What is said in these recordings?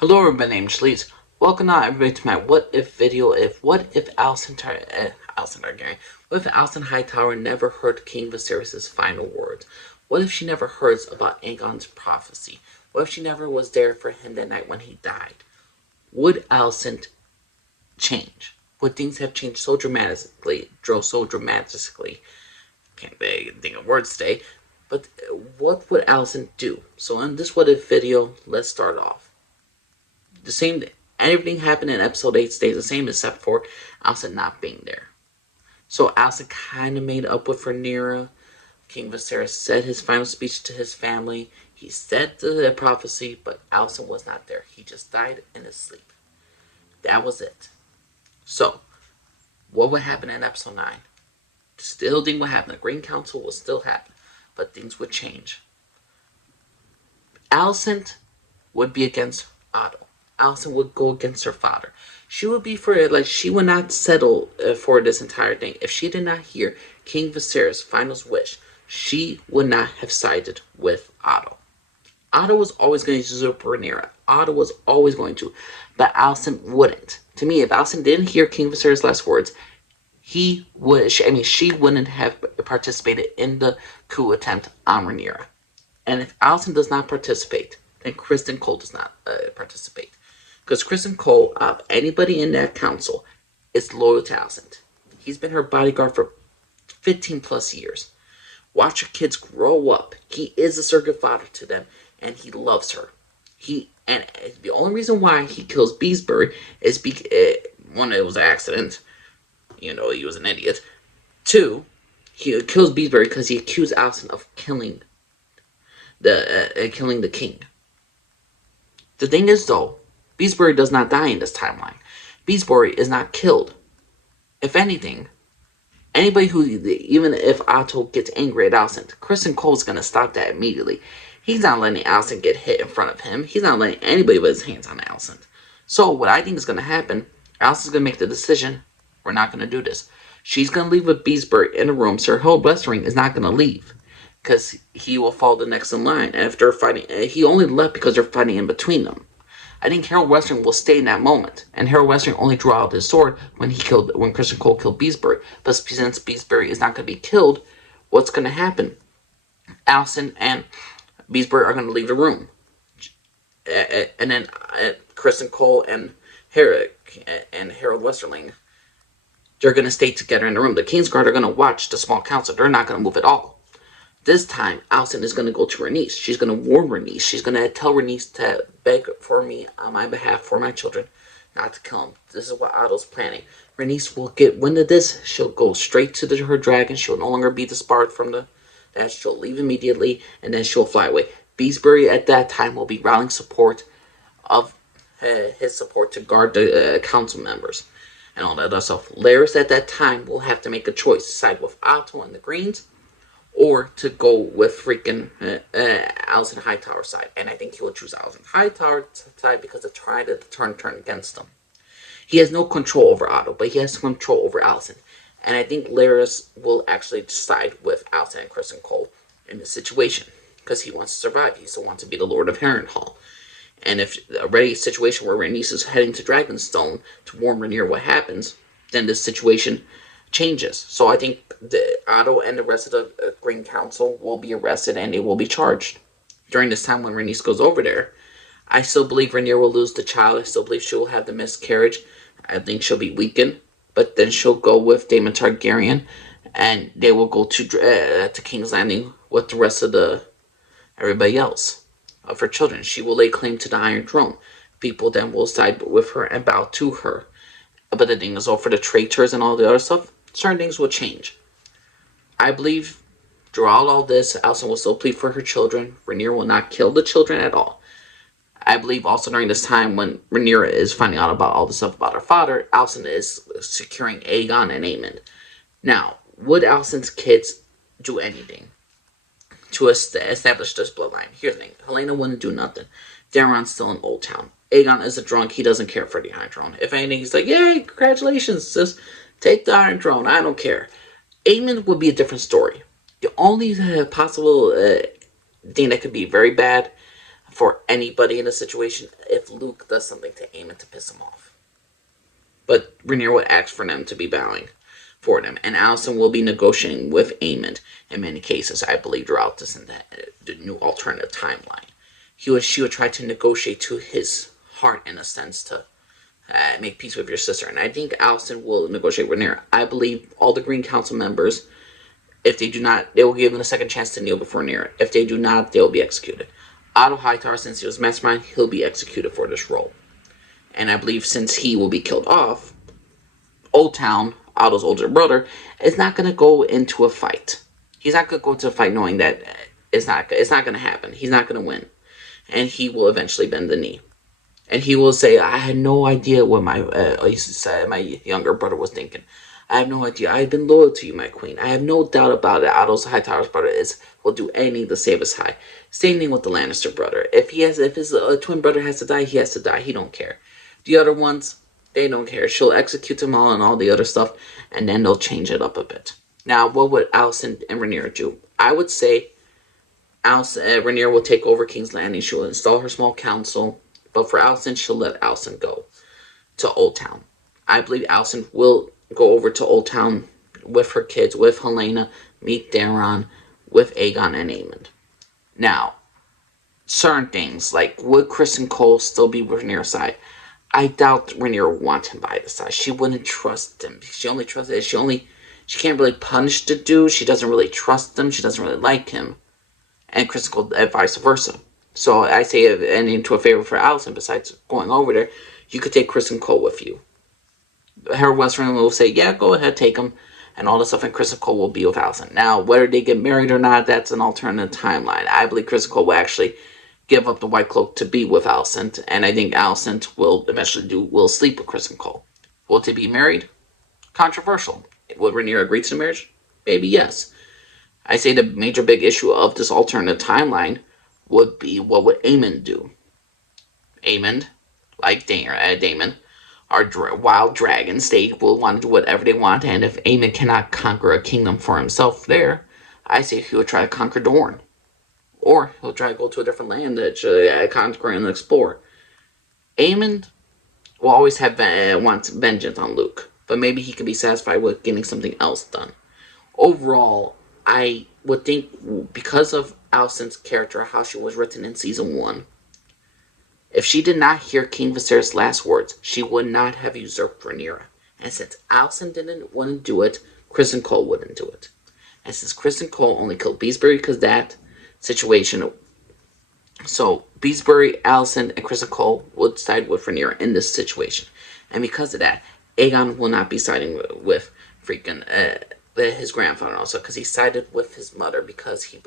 Hello everybody, my name's Shalees. Welcome now everybody to my what if video. What if Alicent Hightower never heard King Viserys' final words? What if she never heard about Aegon's prophecy? What if she never was there for him that night when he died? Would Alicent change? Would things have changed so dramatically? Can't think of words today. But what would Alicent do? So in this what if video, let's start off. The same, everything happened in episode 8 stays the same except for Alicent not being there. So Alicent kind of made up with Rhaenyra. King Viserys said his final speech to his family. He said the prophecy, but Alicent was not there. He just died in his sleep. That was it. So, what would happen in episode 9? Still thing would happen. The Green Council will still happen, but things would change. Alicent would be against Otto. Alicent would go against her father. She would be she would not settle for this entire thing. If she did not hear King Viserys' final wish, she would not have sided with Otto. Otto was always going to usurp Rhaenyra. Otto was always going to, but Alicent wouldn't. To me, if Alicent didn't hear King Viserys' last words, she wouldn't have participated in the coup attempt on Rhaenyra. And if Alicent does not participate, then Criston Cole does not participate. Because Criston Cole, anybody in that council, is loyal to Alicent. He's been her bodyguard for 15 plus years. Watch her kids grow up. He is a surrogate father to them, and he loves her. And the only reason why he kills Beesbury is because, one, it was an accident. He was an idiot. Two, he kills Beesbury because he accused Alicent of killing the king. The thing is, though, Beesbury does not die in this timeline. Beesbury is not killed. If anything, even if Otto gets angry at Alicent, Criston Cole is going to stop that immediately. He's not letting Alicent get hit in front of him. He's not letting anybody put his hands on Alicent. So what I think is going to happen, Alicent's going to make the decision, we're not going to do this. She's going to leave with Beesbury in a room. Sir Harold Westerling is not going to leave, because he will fall the next in line. And if they're fighting, he only left because they're fighting in between them. I think Harold Westerling will stay in that moment, and Harold Westerling only drew out his sword when Criston Cole killed Beesbury. But since Beesbury is not going to be killed, what's going to happen? Alicent and Beesbury are going to leave the room, and then Criston Cole and Harold Westerling, they're going to stay together in the room. The Kingsguard are going to watch the small council. They're not going to move at all. This time, Alicent is going to go to Rhaenys. She's going to warn Rhaenys. She's going to tell Rhaenys to beg for me on my behalf for my children, not to kill them. This is what Otto's planning. Rhaenys will get wind of this. She'll go straight to her dragon. She'll no longer be disbarred from that. She'll leave immediately, and then she'll fly away. Beesbury at that time will be rallying support of his support to guard the council members and all that other stuff. Larys at that time will have to make a choice, decide with Otto and the Greens, or to go with freaking Alicent Hightower side. And I think he will choose Alicent Hightower side because they're trying to turn against him. He has no control over Otto, but he has control over Alicent. And I think Larys will actually side with Alicent and Criston Cole in this situation, because he wants to survive. He still wants to be the Lord of Harrenhal. And if already a situation where Rhaenys is heading to Dragonstone to warn Rhaenyra what happens, then this situation changes. So I think Otto and the rest of the Green Council will be arrested and they will be charged. During this time when Rhaenys goes over there, I still believe Rhaenyra will lose the child. I still believe she will have the miscarriage. I think she'll be weakened, but then she'll go with Daemon Targaryen, and they will go to King's Landing with the rest of everybody else of her children. She will lay claim to the Iron Throne. People then will side with her and bow to her. But the thing is, all for the traitors and all the other stuff, certain things will change. I believe throughout all this, Alicent will still plead for her children. Rhaenyra will not kill the children at all. I believe also during this time when Rhaenyra is finding out about all the stuff about her father, Alicent is securing Aegon and Aemond. Now, would Alicent's kids do anything to establish this bloodline? Here's the thing. Helena wouldn't do nothing. Daeron's still in Old Town. Aegon is a drunk. He doesn't care for the Iron Throne. If anything, he's like, yay, congratulations, just take the Iron Throne. I don't care. Aemond would be a different story. The only possible thing that could be very bad for anybody in a situation if Luke does something to Aemon to piss him off. But Rhaenyra would ask for them to be bowing for them, and Alicent will be negotiating with Aemon in many cases, I believe, throughout this and the new alternative timeline. She would try to negotiate to his heart, in a sense, to make peace with your sister. And I think Alicent will negotiate with Rhaenyra. I believe all the Green Council members, if they do not, they will give them a second chance to kneel before Rhaenyra. If they do not, they will be executed. Otto Hightower, since he was mastermind, he'll be executed for this role. And I believe since he will be killed off, Old Town, Otto's older brother, is not going to go into a fight. He's not going to go into a fight knowing that it's not going to happen. He's not going to win. And he will eventually bend the knee. And he will say, I had no idea what my younger brother was thinking. I have no idea. I have been loyal to you, my queen. I have no doubt about it. Otto's Hightower's brother will do anything to save his high. Same thing with the Lannister brother. If his twin brother has to die, he has to die. He don't care. The other ones, they don't care. She'll execute them all and all the other stuff, and then they'll change it up a bit. Now, what would Alicent and Rhaenyra do? I would say Rhaenyra will take over King's Landing. She will install her small council, but for Alicent, she'll let Alicent go to Old Town. I believe Alicent will go over to Old Town with her kids, with Helaena, meet Daeron, with Aegon and Aemond. Now, certain things, like would Criston Cole still be with Rhaenyra's side? I doubt Rhaenyra would want him by the side. She wouldn't trust him. She only trusts it. She can't really punish the dude. She doesn't really trust him. She doesn't really like him. And Criston Cole, vice versa. So I say, and into a favor for Alicent, besides going over there, you could take Criston Cole with you. Her Western will say, yeah, go ahead, take him, and all this stuff, and Criston Cole will be with Alicent. Now, whether they get married or not, that's an alternative timeline. I believe Criston Cole will actually give up the White Cloak to be with Alicent, and I think Alicent will eventually will sleep with Criston Cole. Will they be married? Controversial. Will Rhaenyra agree to the marriage? Maybe yes. I say the major big issue of this alternative timeline would be, what would Aemond do? Aemond, like Daemon, are wild dragons. They will want to do whatever they want, and if Aemond cannot conquer a kingdom for himself there, I say he would try to conquer Dorne. Or he'll try to go to a different land to conquer and explore. Aemond will always have wants vengeance on Luke, but maybe he could be satisfied with getting something else done. Overall, I would think, because of Alicent's character, how she was written in Season 1, if she did not hear King Viserys' last words, she would not have usurped Rhaenyra. And since Alicent didn't want to do it, Criston Cole wouldn't do it. And since Criston Cole only killed Beesbury because that situation, so Beesbury, Alicent, and Criston Cole would side with Rhaenyra in this situation. And because of that, Aegon will not be siding with freaking his grandfather also, because he sided with his mother, because he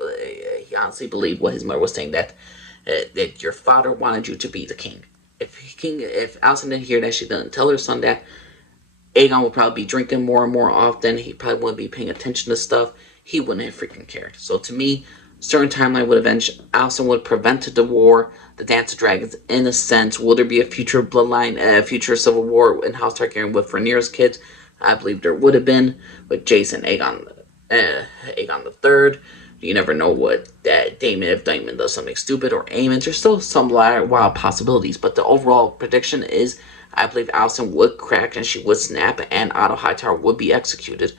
honestly believed what his mother was saying, that your father wanted you to be the king. If Alicent didn't hear that, she didn't tell her son that, Aegon would probably be drinking more and more often. He probably wouldn't be paying attention to stuff. He wouldn't have freaking cared. So to me, certain timeline would Alicent would have prevented the war, the Dance of Dragons, in a sense. Will there be a future bloodline, future civil war in House Targaryen with Rhaenyra's kids? I believe there would have been, with Jason Aegon the Third. You never know what if Daemon does something stupid, or Aemon. There's still some wild possibilities, but the overall prediction is, I believe Alicent would crack and she would snap, and Otto Hightower would be executed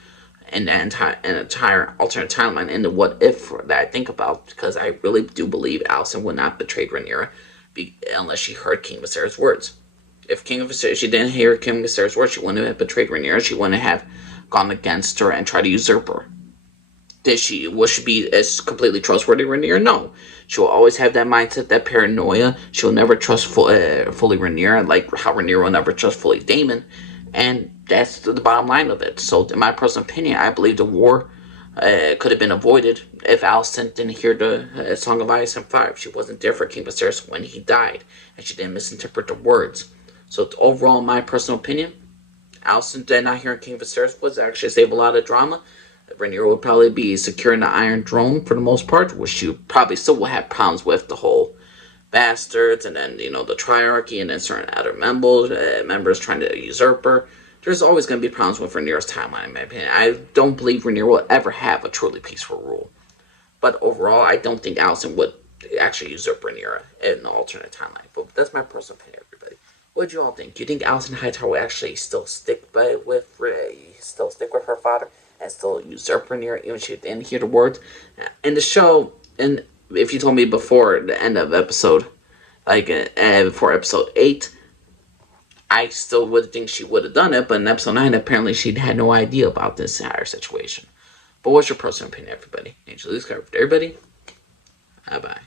in an entire alternate timeline in the what if that I think about, because I really do believe Alicent would not betray Rhaenyra unless she heard King Viserys' words. If she didn't hear King Viserys' words, she wouldn't have betrayed Rhaenyra. She wouldn't have gone against her and tried to usurp her. Will she be as completely trustworthy Rhaenyra? No. She will always have that mindset, that paranoia. She'll never trust fully Rhaenyra, like how Rhaenyra will never trust fully Daemon. And that's the bottom line of it. So, in my personal opinion, I believe the war could have been avoided if Alicent didn't hear the Song of Ice and Fire. If she wasn't there for King Viserys when he died, and she didn't misinterpret the words. So, overall, in my personal opinion, Alicent not hearing King Viserys was actually save a lot of drama. Rhaenyra would probably be securing the Iron Throne for the most part, which she probably still will have problems with the whole bastards, and then, the Triarchy, and then certain other members trying to usurp her. There's always going to be problems with Rhaenyra's timeline, in my opinion. I don't believe Rhaenyra will ever have a truly peaceful rule. But overall, I don't think Alicent would actually usurp Rhaenyra in the alternate timeline. But that's my personal opinion, everybody. What do you all think? Do you think Alicent Hightower will actually still stick with her father and still usurp Rhaenyra even if she didn't hear the words? In the show, and if you told me before the end of episode, before episode 8, I still would think she would have done it, but in episode 9, apparently she had no idea about this entire situation. But what's your personal opinion, everybody? Angel Luce covered everybody. Bye bye.